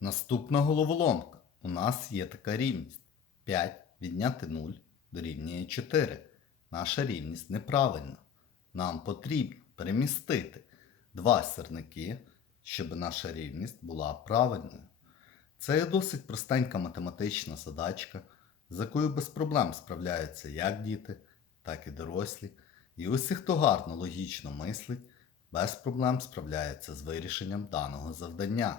Наступна головоломка. У нас є така рівність. 5 відняти 0 дорівнює 4. Наша рівність неправильна. Нам потрібно перемістити два сірники, щоб наша рівність була правильною. Це є досить простенька математична задачка, з якою без проблем справляються як діти, так і дорослі. І усі, хто гарно логічно мислить, без проблем справляється з вирішенням даного завдання.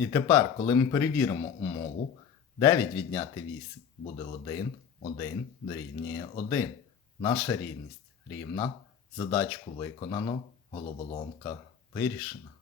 І тепер, коли ми перевіримо умову, 9 відняти 8 буде 1, 1 дорівнює 1. Наша рівність рівна. Задачку виконано, головоломка вирішена.